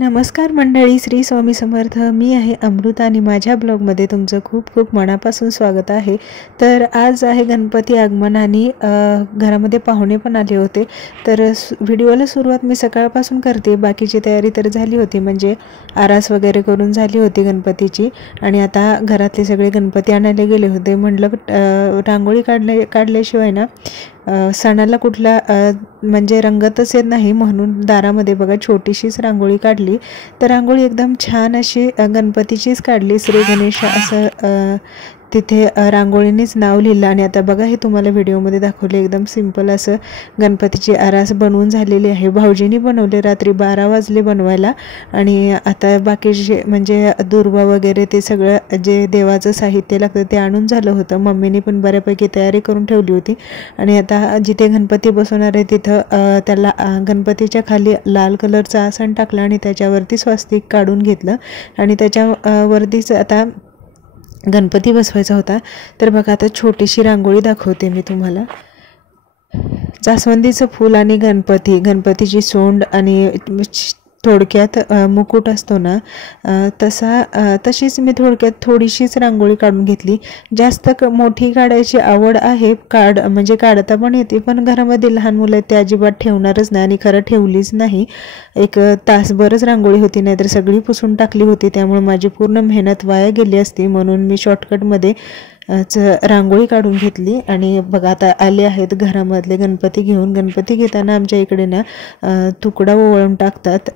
नमस्कार मंडळी, श्री स्वामी समर्थ. मी आहे अमृता आणि माझ्या ब्लॉगमध्ये तुमचं खूप खूप मनापासून स्वागत आहे. तर आज आहे गणपती आगमन आणि घरामध्ये पाहुणे पण आले होते. तर व्हिडिओला सुरुवात मी सकाळपासून करते. बाकीची तयारी तर झाली होती, म्हणजे आरास वगैरे करून झाली होती गणपतीची. आणि आता घरातले सगळे गणपती आणायला गेले होते. म्हटलं रांगोळी काढल्याशिवाय ना सणाला कुठला म्हणजे रंगतच येत नाही, म्हणून दारामध्ये बघा छोटीशीच रांगोळी काढली. तर रांगोळी एकदम छान अशी गणपतीचीच काढली. श्री गणेश असं तिथे रांगोळीनेच नाव लिहिलं. आणि आता बघा हे तुम्हाला व्हिडिओमध्ये दाखवले, एकदम सिंपल असं गणपतीची आरास बनवून झालेली आहे. भाऊजींनी बनवले, रात्री 12 वाजले बनवायला. आणि आता बाकीचे म्हणजे दुर्वा वगैरे ते सगळं जे देवाचं साहित्य लागतं ते आणून झालं होतं. मम्मीने पण बऱ्यापैकी तयारी करून ठेवली होती. आणि आता जिथे गणपती बसवणार आहे तिथं त्याला गणपतीच्या खाली लाल कलरचा आसन टाकला आणि त्याच्यावरती स्वस्तिक काढून घेतलं. आणि त्याच्यावरतीच आता गणपती बसवायचा होता. तर बघा आता छोटीशी रांगोळी दाखवते मी तुम्हाला. जास्वंदीचं फूल आणि गणपतीची सोंड आणि थोडक्यात मुकुट असतो ना, तशीच मी थोडक्यात थोडीशीच रांगोळी काढून घेतली. जास्त मोठी काढायची आवड आहे, म्हणजे काढता पण येते, पण घरामध्ये लहान मुलं आहेत ते अजिबात ठेवणारच नाही. आणि खरं ठेवलीच नाही. एक तासभरच रांगोळी होती, नाहीतर सगळी पुसून टाकली होती. त्यामुळे माझी पूर्ण मेहनत वाया गेली असती, म्हणून मी शॉर्टकटमध्ये रांगोळी काढून घेतली. आणि बघा आता आले आहेत घरामधले गणपती घेऊन. गणपती घेताना आमच्या इकडे ना तुकडा ओवाळून टाकतात,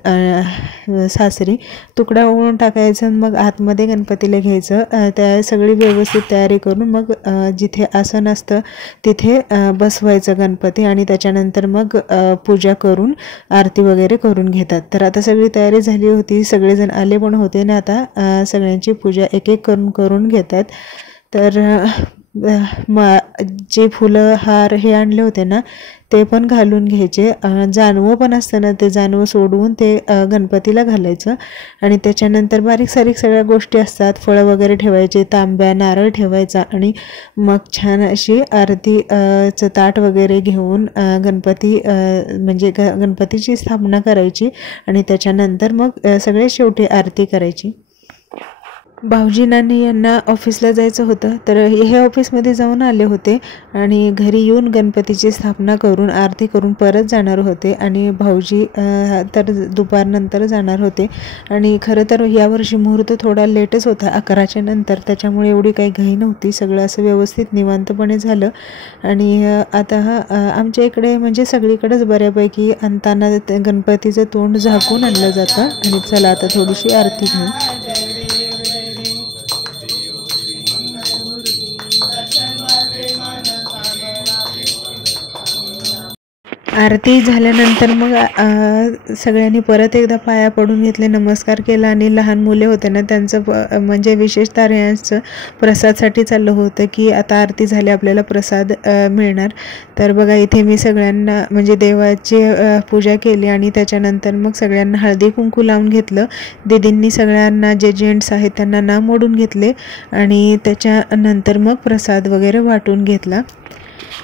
सासरी तुकडा ओवाळून टाकायचं, मग आतमध्ये गणपतीला घ्यायचं. त्या सगळी व्यवस्थित तयारी करून मग जिथे आसन असतं तिथे बसवायचं गणपती. आणि त्याच्यानंतर मग पूजा करून आरती वगैरे करून घेतात. तर आता सगळी तयारी झाली होती, सगळेजण आले पण होते ना. आता सगळ्यांची पूजा एक एक करून घेतात. तर जे फुलं हार हे आणले होते ना ते पण घालून घ्यायचे. जानवं पण असतं ना, ते जानवं सोडवून ते गणपतीला घालायचं. आणि त्याच्यानंतर बारीक सारीक सगळ्या गोष्टी असतात, फळं वगैरे ठेवायचे, तांब्या नारळ ठेवायचा. आणि मग छान अशी आरतीचं ताट वगैरे घेऊन म्हणजे गणपतीची स्थापना करायची. आणि त्याच्यानंतर मग सगळ्यात शेवटी आरती करायची. भाऊजींना यांना ऑफिसला जायचं होतं, तर हे ऑफिसमध्ये जाऊन आले होते आणि घरी येऊन गणपतीची स्थापना करून आरती करून परत जाणार होते. आणि भाऊजी तर दुपारनंतर जाणार होते. आणि खरं तर यावर्षी मुहूर्त थोडा लेटच होता, 11च्या नंतर, त्याच्यामुळे एवढी काही घाई नव्हती. सगळं असं व्यवस्थित निवांतपणे झालं. आणि आता आमच्या इकडे म्हणजे सगळीकडेच बऱ्यापैकी आणताना गणपतीचं तोंड झाकून आणलं जातं. आणि चला आता थोडीशी आरती घेऊ. आरती झाल्यानंतर मग सगळ्यांनी परत एकदा पाया पडून घेतले, नमस्कार केला. आणि लहान मुले होते ना त्यांचं म्हणजे विशेषतः यांचं प्रसादसाठी चाललं होतं की आता आरती झाली आपल्याला प्रसाद मिळणार. तर बघा इथे मी सगळ्यांना म्हणजे देवाची पूजा केली. आणि त्याच्यानंतर मग सगळ्यांना हळदी कुंकू लावून घेतलं. दीदींनी सगळ्यांना जे जेंट्स आहेत त्यांना नाम मोडून घेतले. आणि त्याच्यानंतर मग प्रसाद वगैरे वाटून घेतला.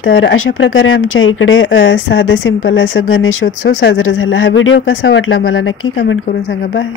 तर अशा प्रकारे आमच्या इकडे साधं सिंपल असं गणेशोत्सव साजरा झाला. हा व्हिडिओ कसा वाटला मला नक्की कमेंट करून सांगा. बाय.